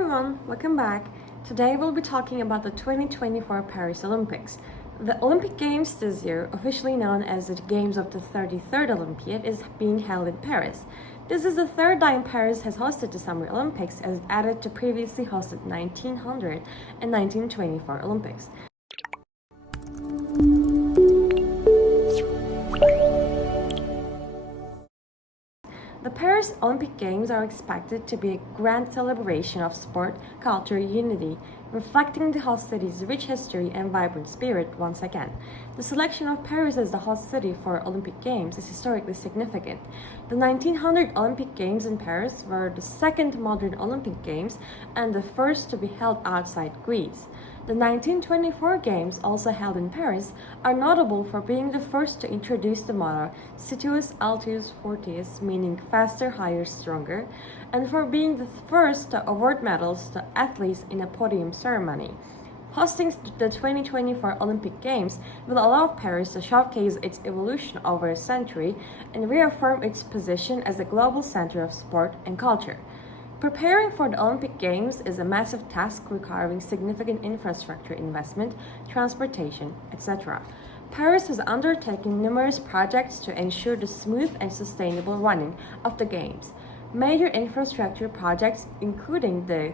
everyone, welcome back. Today we'll be talking about the 2024 Paris Olympics. The Olympic Games this year, officially known as the Games of the 33rd Olympiad, is being held in Paris. This is the third time Paris has hosted the Summer Olympics, as added to previously hosted 1900 and 1924 Olympics. The Paris Olympic Games are expected to be a grand celebration of sport, culture, unity, reflecting the host city's rich history and vibrant spirit once again. The selection of Paris as the host city for Olympic Games is historically significant. The 1900 Olympic Games in Paris were the second modern Olympic Games and the first to be held outside Greece. The 1924 Games, also held in Paris, are notable for being the first to introduce the motto Citius Altius Fortius, meaning faster, higher, stronger, and for being the first to award medals to athletes in a podium ceremony. Hosting the 2024 Olympic Games will allow Paris to showcase its evolution over a century and reaffirm its position as a global center of sport and culture. Preparing for the Olympic Games is a massive task requiring significant infrastructure investment, transportation, etc. Paris has undertaken numerous projects to ensure the smooth and sustainable running of the Games. Major infrastructure projects, including the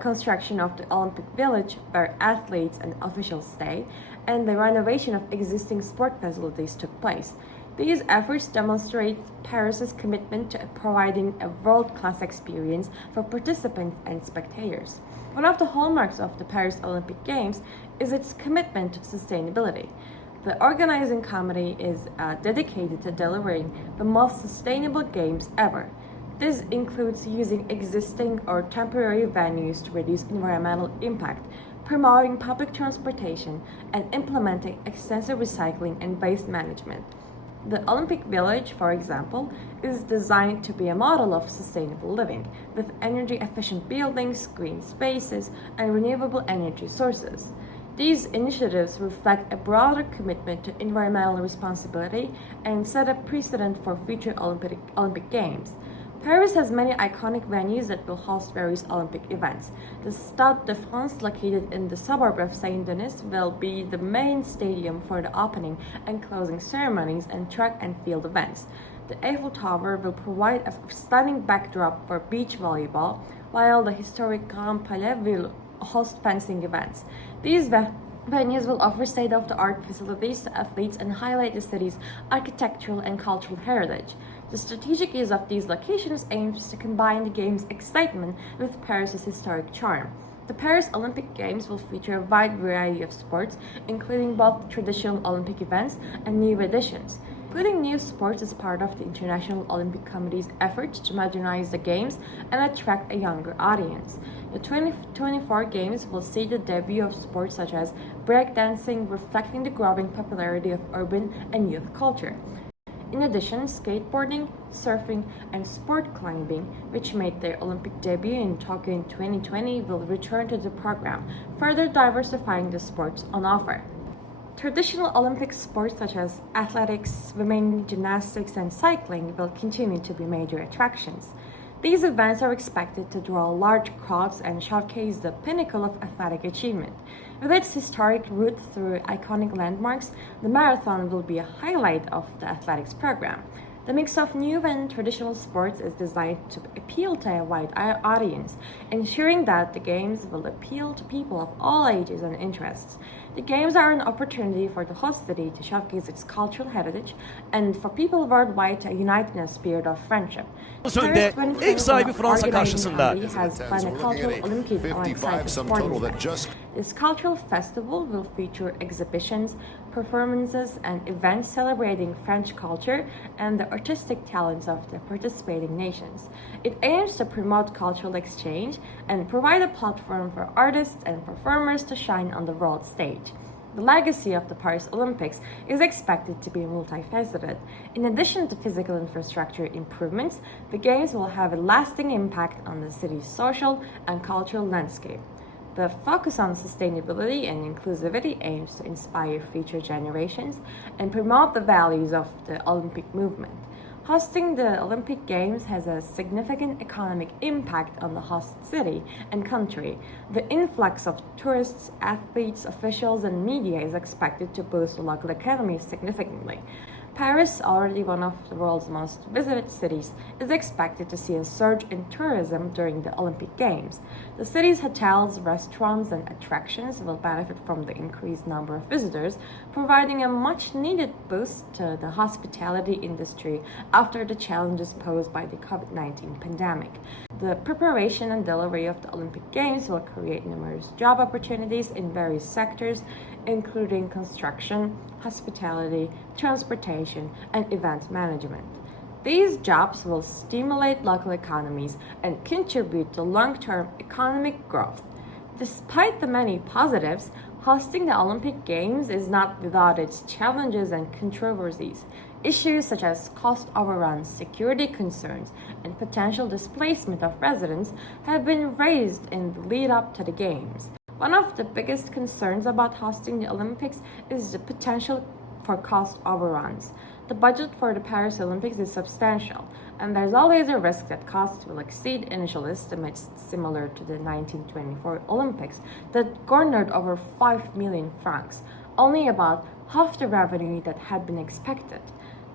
construction of the Olympic Village, where athletes and officials stay, and the renovation of existing sport facilities took place. These efforts demonstrate Paris's commitment to providing a world-class experience for participants and spectators. One of the hallmarks of the Paris Olympic Games is its commitment to sustainability. The organizing committee is dedicated to delivering the most sustainable games ever. This includes using existing or temporary venues to reduce environmental impact, promoting public transportation, and implementing extensive recycling and waste management. The Olympic Village, for example, is designed to be a model of sustainable living, with energy-efficient buildings, green spaces, and renewable energy sources. These initiatives reflect a broader commitment to environmental responsibility and set a precedent for future Olympic Games. Paris has many iconic venues that will host various Olympic events. The Stade de France, located in the suburb of Saint-Denis, will be the main stadium for the opening and closing ceremonies and track and field events. The Eiffel Tower will provide a stunning backdrop for beach volleyball, while the historic Grand Palais will host fencing events. These venues will offer state-of-the-art facilities to athletes and highlight the city's architectural and cultural heritage. The strategic use of these locations aims to combine the game's excitement with Paris's historic charm. The Paris Olympic Games will feature a wide variety of sports, including both traditional Olympic events and new additions. Including new sports as part of the International Olympic Committee's efforts to modernize the Games and attract a younger audience. The 2024 Games will see the debut of sports such as breakdancing, reflecting the growing popularity of urban and youth culture. In addition, skateboarding, surfing, and sport climbing, which made their Olympic debut in Tokyo in 2020, will return to the program, further diversifying the sports on offer. Traditional Olympic sports such as athletics, swimming, gymnastics, and cycling will continue to be major attractions. These events are expected to draw large crowds and showcase the pinnacle of athletic achievement. With its historic route through iconic landmarks, the marathon will be a highlight of the athletics program. The mix of new and traditional sports is designed to appeal to a wide audience, ensuring that the Games will appeal to people of all ages and interests. The Games are an opportunity for the host city to showcase its cultural heritage and for people worldwide to unite in a spirit of friendship. Önde ev sahibi Fransa karşısında. Has planned a cultural Olympiad alongside the sporting event. This cultural festival will feature exhibitions, performances, and events celebrating French culture and the artistic talents of the participating nations. It aims to promote cultural exchange and provide a platform for artists and performers to shine on the world stage. The legacy of the Paris Olympics is expected to be multifaceted. In addition to physical infrastructure improvements, the Games will have a lasting impact on the city's social and cultural landscape. The focus on sustainability and inclusivity aims to inspire future generations and promote the values of the Olympic movement. Hosting the Olympic Games has a significant economic impact on the host city and country. The influx of tourists, athletes, officials, and media is expected to boost the local economy significantly. Paris, already one of the world's most visited cities, is expected to see a surge in tourism during the Olympic Games. The city's hotels, restaurants, and attractions will benefit from the increased number of visitors, providing a much-needed boost to the hospitality industry after the challenges posed by the COVID-19 pandemic. The preparation and delivery of the Olympic Games will create numerous job opportunities in various sectors, including construction, hospitality, transportation, and event management. These jobs will stimulate local economies and contribute to long-term economic growth. Despite the many positives, hosting the Olympic Games is not without its challenges and controversies. Issues such as cost overruns, security concerns, and potential displacement of residents have been raised in the lead up to the Games. One of the biggest concerns about hosting the Olympics is the potential for cost overruns. The budget for the Paris Olympics is substantial, and there's always a risk that costs will exceed initial estimates, similar to the 1924 Olympics that garnered over 5 million francs, only about half the revenue that had been expected.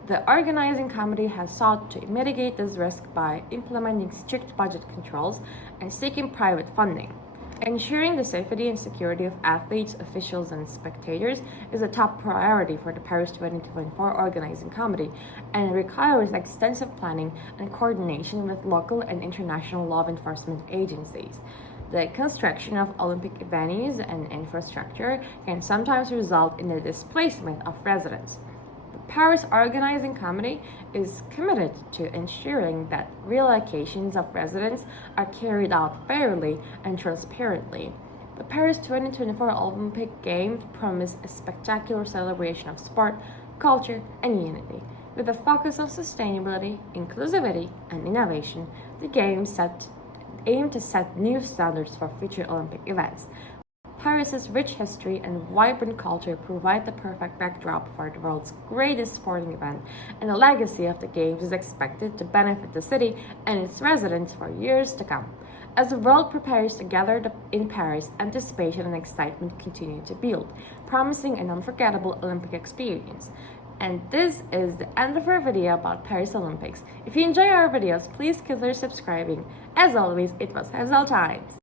The organizing committee has sought to mitigate this risk by implementing strict budget controls and seeking private funding. Ensuring the safety and security of athletes, officials, and spectators is a top priority for the Paris 2024 Organizing Committee and requires extensive planning and coordination with local and international law enforcement agencies. The construction of Olympic venues and infrastructure can sometimes result in the displacement of residents. The Paris Organizing Committee is committed to ensuring that relocations of residents are carried out fairly and transparently. The Paris 2024 Olympic Games promise a spectacular celebration of sport, culture, and unity. With a focus on sustainability, inclusivity, and innovation, the Games aim to set new standards for future Olympic events. Paris's rich history and vibrant culture provide the perfect backdrop for the world's greatest sporting event, and the legacy of the Games is expected to benefit the city and its residents for years to come. As the world prepares to gather in Paris, anticipation and excitement continue to build, promising an unforgettable Olympic experience. And this is the end of our video about Paris Olympics. If you enjoy our videos, please consider subscribing. As always, it was Hafzal Times.